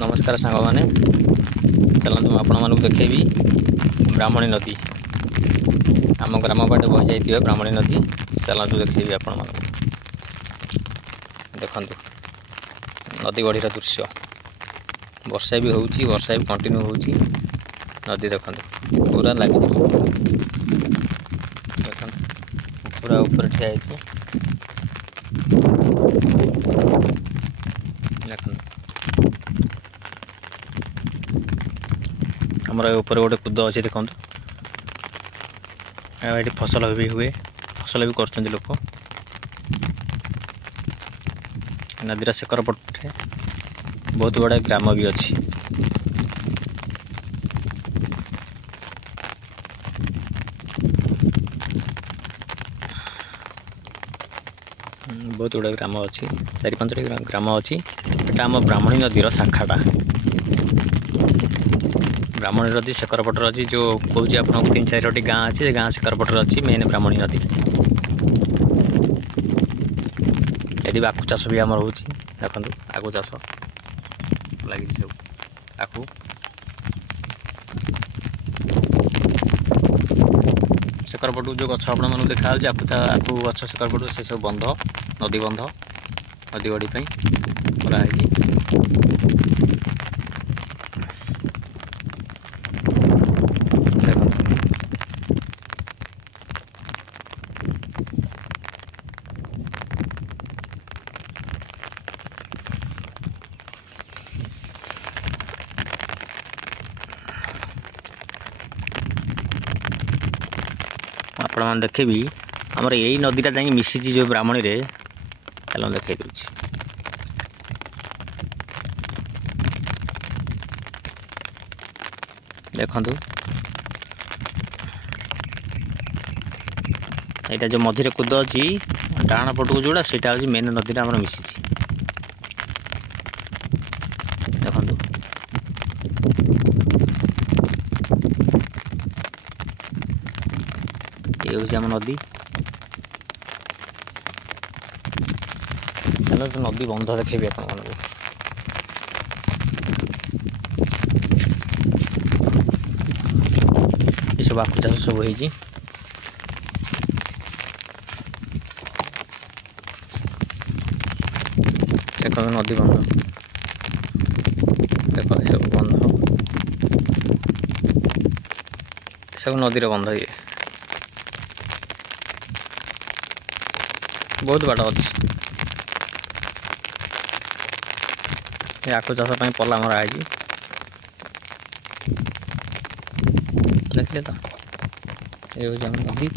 नमस्कार सांग मैंने चलते मुझे आपण मानक देखेबी ब्राह्मणी नदी आम ग्राम बाटे बह जाइए ब्राह्मणी नदी चलतु देखेबी आपण मानक देखु नदी गढ़ीर दृश्य वर्षा भी होउची वर्षा भी कंटिन्यू होउची नदी देखु पूरा लगे देख पूरा ऊपर ठिया देख आमर ऊपर गोटे कूद अच्छे देखो ये फसल भी हुए फसल भी कर लोक नदीर शेखर पटे बहुत बड़ा ग्राम भी अच्छी बहुत गुड़ा ग्राम अच्छी 4-5 ग्राम अच्छी एटा आम ब्राह्मणी नदीर शाखाटा ब्राह्मणी नदी शेखर पटर अच्छी जो कौच आपको 3-4 गाँ अच्छी गाँ शेखर पटर अच्छी मेन ब्राह्मणी नदी ये आखु चाष भी आम हो देखु आखु चाष लगी सब आखु शेखर पटू जो गछ आप देखा आखु गछ शेखर पटू से सब बंध नदी बंध नदी गढ़ी कराई आपण मैंने देखे भी आमर यही नदीटा जा मिसी जो ब्राह्मणी रे चलो देखे दूसरी देखु यहाँ जो मझे कूद अच्छी डाण पटक जोड़ा से मेन नदी आम मिसी देखु ये हूँ आम नदी चलो नदी बंध देखेबी आप सब आखु चाष सब हो देख नदी बंध देख सब बंध सब नदी बंध ये बहुत बाट अच्छी आखु चाष पला मरा है देखिए तो ये नदी।